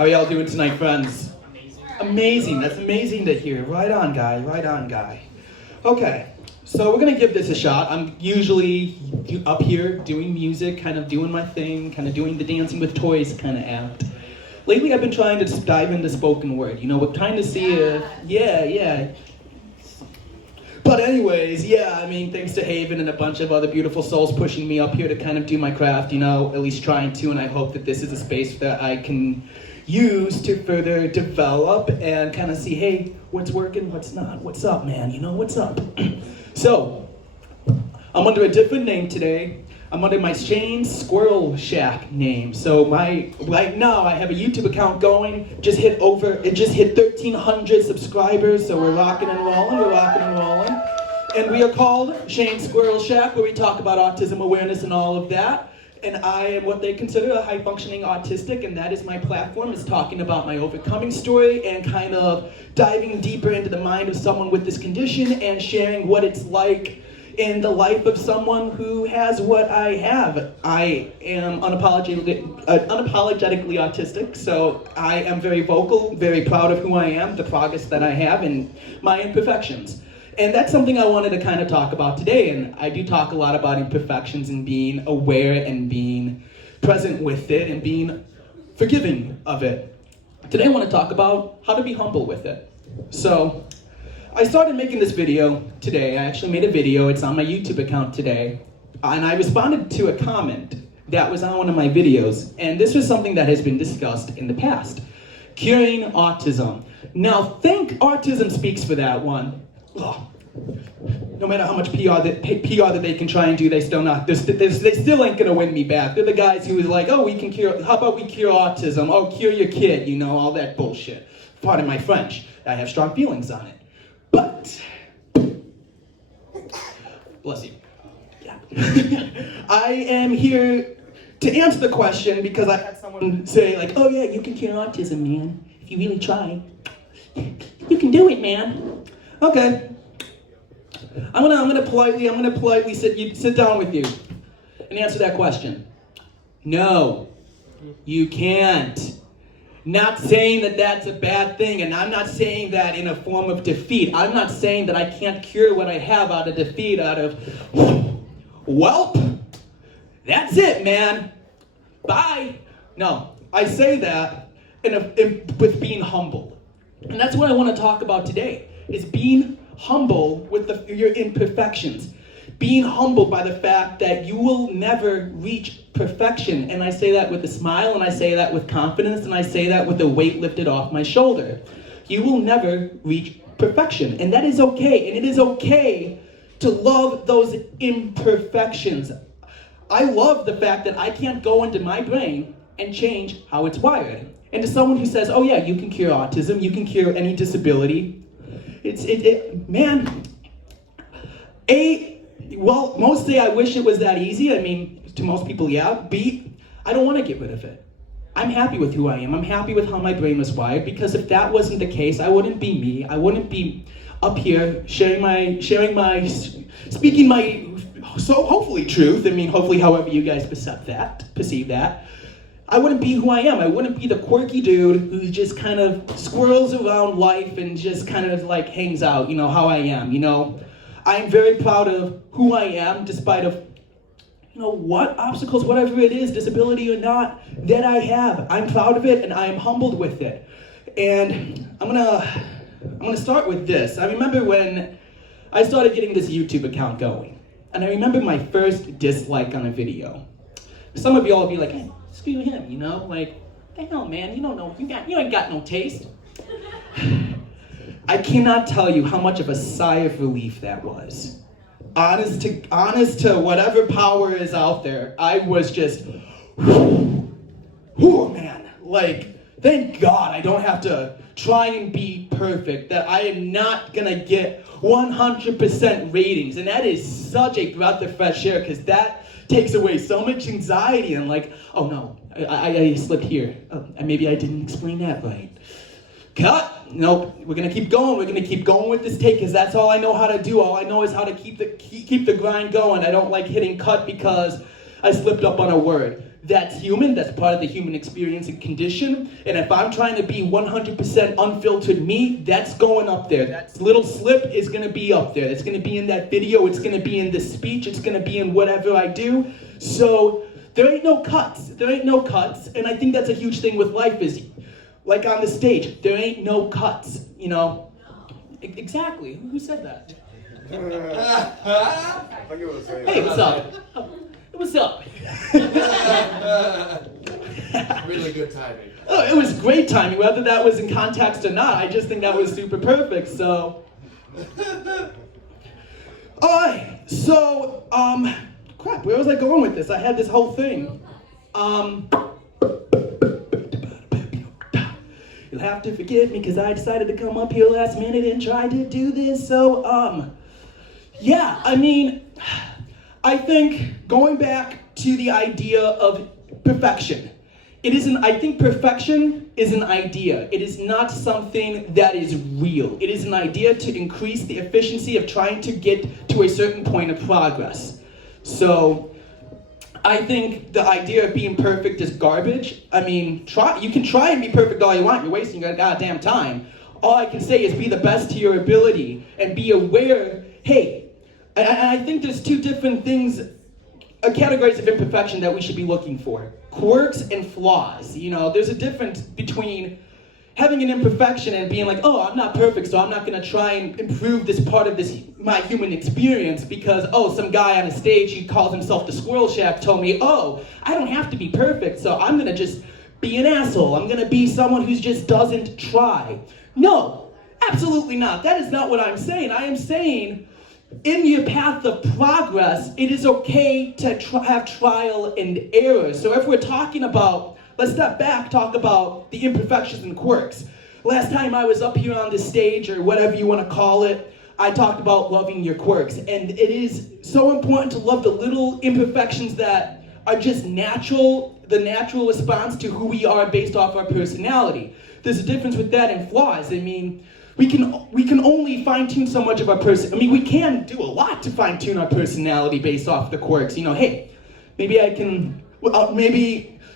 How are y'all doing tonight, friends? Amazing. That's amazing to hear. Right on, guy. Right on, guy. Okay, so we're going to give this a shot. I'm usually up here doing music, kind of doing my thing, kind of doing the dancing with toys kind of act. Lately, I've been trying to dive into spoken word. You know, we're trying to see if... Yeah. But anyways, I mean, thanks to Haven and a bunch of other beautiful souls pushing me up here to kind of do my craft, you know, at least trying to, and I hope that this is a space that I can use to further develop and kind of see, hey, what's working, what's not, what's up, man, you know, what's up? So, I'm under a different name today. I'm under my Squirrel Shack name. So right now I have a YouTube account going. It just hit 1,300 subscribers, so we're rocking and rolling, And we are called Squirrel Shack, where we talk about autism awareness and all of that. And I am what they consider a high-functioning autistic, and that is my platform, is talking about my overcoming story and kind of diving deeper into the mind of someone with this condition and sharing what it's like in the life of someone who has what I have. I am unapologetically autistic, so I am very vocal, very proud of who I am, the progress that I have, and my imperfections. And that's something I wanted to kind of talk about today, and I do talk a lot about imperfections and being aware and being present with it and being forgiving of it. Today I want to talk about how to be humble with it. So, I started making this video today. I actually made a video. It's on my YouTube account today. And I responded to a comment that was on one of my videos. And this was something that has been discussed in the past. Curing autism. Now, think autism speaks for that one. Ugh. No matter how much PR that they can try and do, they still ain't gonna win me back. They're the guys who was like, oh, how about we cure autism? Oh, cure your kid, you know, all that bullshit. Pardon my French. I have strong feelings on it. But, bless you. Yeah. I am here to answer the question because I had someone say like, oh yeah, you can cure autism, man. If you really try. You can do it, man. Okay. I'm gonna politely sit down with you and answer that question. No, you can't. Not saying that that's a bad thing, and I'm not saying that in a form of defeat. I'm not saying that I can't cure what I have out of defeat, out of, welp, that's it, man. Bye. No, I say that with being humble. And that's what I want to talk about today, is being humble with your imperfections. Being humbled by the fact that you will never reach perfection. And I say that with a smile, and I say that with confidence, and I say that with the weight lifted off my shoulder. You will never reach perfection, and that is okay. And it is okay to love those imperfections. I love the fact that I can't go into my brain and change how it's wired. And to someone who says, oh yeah, you can cure autism, you can cure any disability. Well, mostly I wish it was that easy. I mean, to most people, yeah. B, I don't want to get rid of it. I'm happy with who I am. I'm happy with how my brain was wired, because if that wasn't the case, I wouldn't be me. I wouldn't be up here speaking my, so hopefully truth. I mean, hopefully however you guys perceive that. I wouldn't be who I am. I wouldn't be the quirky dude who just kind of squirrels around life and just kind of like hangs out, you know, how I am, you know. I'm very proud of who I am, despite of, you know, what obstacles, whatever it is, disability or not, that I have. I'm proud of it, and I am humbled with it. And I'm gonna start with this. I remember when I started getting this YouTube account going, and I remember my first dislike on a video. Some of y'all will be like, hey, screw him, you know, like, the hell, man, you don't know, you ain't got no taste. I cannot tell you how much of a sigh of relief that was. Honest to whatever power is out there, I was just, man, like, thank God I don't have to try and be perfect, that I am not gonna get 100% ratings, and that is such a breath of fresh air, because that takes away so much anxiety, and like, oh no, I slipped here, oh, maybe I didn't explain that right. Cut! Nope, we're gonna keep going. We're gonna keep going with this take, because that's all I know how to do. All I know is how to keep the grind going. I don't like hitting cut because I slipped up on a word. That's human, that's part of the human experience and condition, and if I'm trying to be 100% unfiltered me, that's going up there. That little slip is gonna be up there. It's gonna be in that video, it's gonna be in this speech, it's gonna be in whatever I do. So there ain't no cuts. There ain't no cuts, and I think that's a huge thing with life is, like on the stage, there ain't no cuts, you know? Exactly, who said that? Hey, what's up? What's up? Really good timing. Oh, it was great timing, whether that was in context or not. I just think that was super perfect, so. Alright, so, crap, where was I going with this? I had this whole thing. You'll have to forgive me because I decided to come up here last minute and try to do this, so, yeah, I mean, I think going back to the idea of perfection, I think perfection is an idea. It is not something that is real. It is an idea to increase the efficiency of trying to get to a certain point of progress. So, I think the idea of being perfect is garbage. I mean, you can try and be perfect all you want. You're wasting your goddamn time. All I can say is be the best to your ability and be aware, hey, and I think there's two different things, categories of imperfection that we should be looking for. Quirks and flaws. You know, there's a difference between having an imperfection and being like, oh, I'm not perfect, so I'm not going to try and improve this part of my human experience because, oh, some guy on a stage who calls himself the Squirrel Shack told me, oh, I don't have to be perfect, so I'm going to just be an asshole. I'm going to be someone who just doesn't try. No, absolutely not. That is not what I'm saying. I am saying, in your path of progress, it is okay to have trial and error. So if we're talking about, let's step back, talk about the imperfections and quirks. Last time I was up here on the stage, or whatever you want to call it, I talked about loving your quirks. And it is so important to love the little imperfections that are just natural, the natural response to who we are based off our personality. There's a difference with that and flaws. I mean, we can only fine-tune so much of our we can do a lot to fine-tune our personality based off the quirks. You know, hey, maybe I can,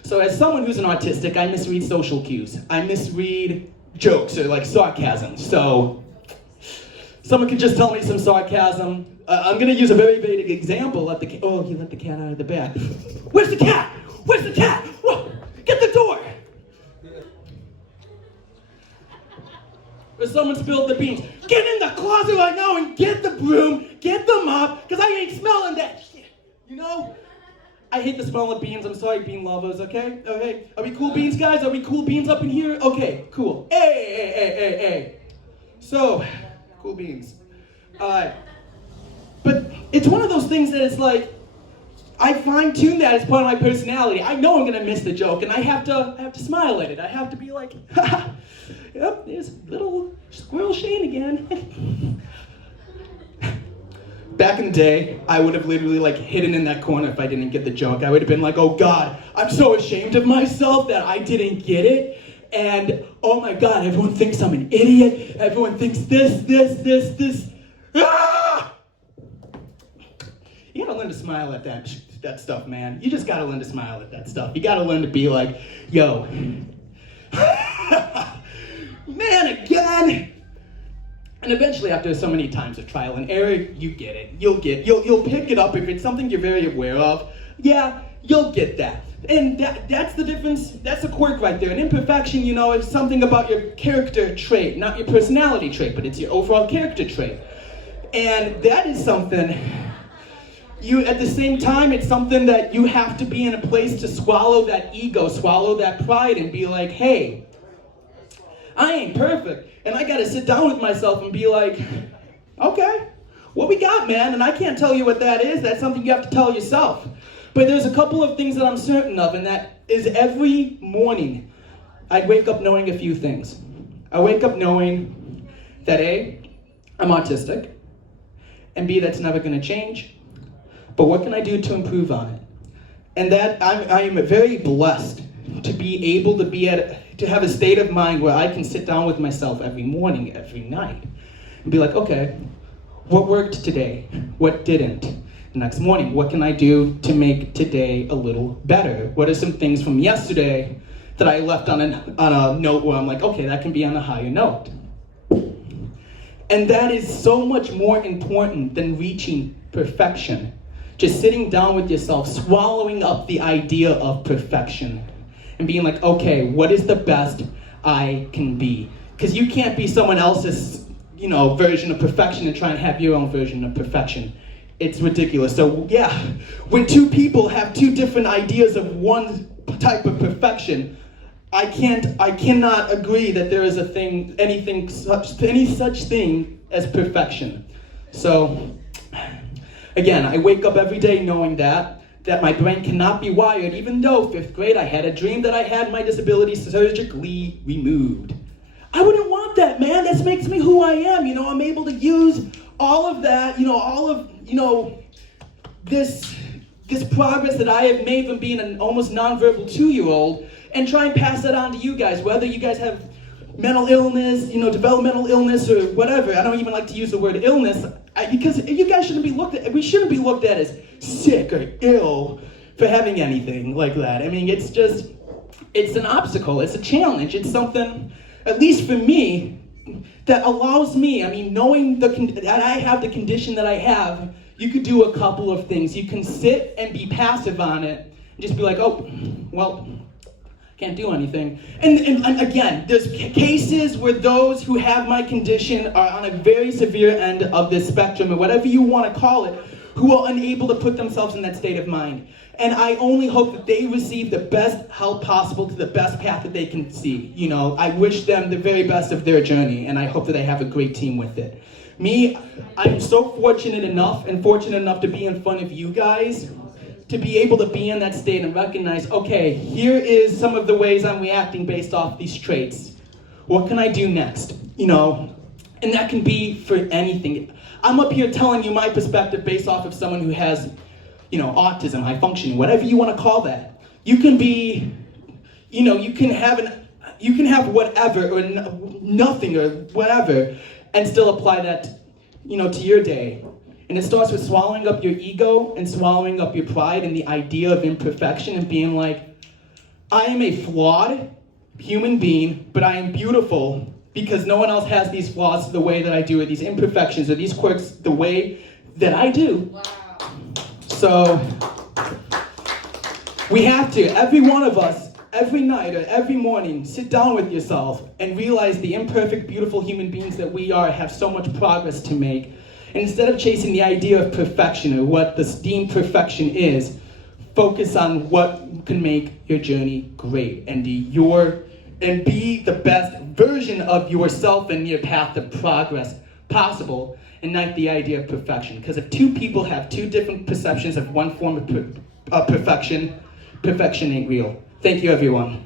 so as someone who's an autistic, I misread social cues. I misread jokes or like sarcasm. So someone could just tell me some sarcasm. I'm gonna use a very vague example. Oh, he let the cat out of the bag. Where's the cat? Where's the cat? Whoa, get the door. Or someone spilled the beans. Get in the closet right now and get the broom, get the mop, because I ain't smelling that shit. You know? I hate the smell of beans. I'm sorry, bean lovers, okay? Okay? Are we cool beans, guys? Are we cool beans up in here? Okay, cool. Hey. So, cool beans. But it's one of those things that it's like, I fine-tune that as part of my personality. I know I'm gonna miss the joke, and I have to smile at it. I have to be like, haha. Yep, there's little Squirrel Shane again. Back in the day, I would have literally like hidden in that corner if I didn't get the joke. I would have been like, oh God, I'm so ashamed of myself that I didn't get it. And oh my God, everyone thinks I'm an idiot. Everyone thinks this. Ah! You gotta learn to smile at that stuff, man. You just gotta learn to smile at that stuff. You gotta learn to be like, yo. Man, again! And eventually, after so many times of trial and error, you get it. You'll pick it up if it's something you're very aware of. Yeah, you'll get that. And that's the difference. That's a quirk right there. An imperfection, you know, is something about your character trait, not your personality trait, but it's your overall character trait. And that is something, at the same time, it's something that you have to be in a place to swallow that ego, swallow that pride, and be like, hey, I ain't perfect, and I gotta sit down with myself and be like, okay, what we got, man? And I can't tell you what that is. That's something you have to tell yourself. But there's a couple of things that I'm certain of, and that is every morning I wake up knowing a few things. I wake up knowing that A, I'm autistic, and B, that's never gonna change, but what can I do to improve on it? And that I am very blessed to be able to have a state of mind where I can sit down with myself every morning, every night, and be like, okay, what worked today? What didn't? The next morning, what can I do to make today a little better? What are some things from yesterday that I left on a note where I'm like, okay, that can be on a higher note? And that is so much more important than reaching perfection. Just sitting down with yourself, swallowing up the idea of perfection, and being like, okay, what is the best I can be? Because you can't be someone else's, version of perfection and try and have your own version of perfection. It's ridiculous. So yeah, when two people have two different ideas of one type of perfection, I cannot agree that there is any such thing as perfection. So again, I wake up every day knowing that my brain cannot be wired, even though 5th grade I had a dream that I had my disability surgically removed. I wouldn't want that, man. That makes me who I am. I'm able to use all of that, this progress that I have made from being an almost nonverbal 2-year-old and try and pass that on to you guys, whether you guys have mental illness, developmental illness or whatever. I don't even like to use the word illness because you guys we shouldn't be looked at as sick or ill for having anything like that. I mean, it's an obstacle, it's a challenge, it's something, at least for me, that allows me, knowing that I have the condition that I have, you could do a couple of things. You can sit and be passive on it and just be like, oh, well, can't do anything. And again, there's cases where those who have my condition are on a very severe end of this spectrum, or whatever you want to call it, who are unable to put themselves in that state of mind. And I only hope that they receive the best help possible to the best path that they can see. I wish them the very best of their journey, and I hope that they have a great team with it. Me, I'm so fortunate enough to be in front of you guys, to be able to be in that state and recognize, okay, here is some of the ways I'm reacting based off these traits. What can I do next? And that can be for anything. I'm up here telling you my perspective based off of someone who has, autism, high functioning, whatever you want to call that. You can be, you can have whatever or nothing or whatever, and still apply that, to your day. And it starts with swallowing up your ego and swallowing up your pride and the idea of imperfection and being like, I am a flawed human being, but I am beautiful because no one else has these flaws the way that I do, or these imperfections or these quirks the way that I do. Wow. So we have to, every one of us, every night or every morning, sit down with yourself and realize the imperfect, beautiful human beings that we are have so much progress to make. And instead of chasing the idea of perfection or what the deemed perfection is, focus on what can make your journey great and be the best version of yourself and your path to progress possible, and not the idea of perfection. Because if two people have two different perceptions of one form of perfection ain't real. Thank you, everyone.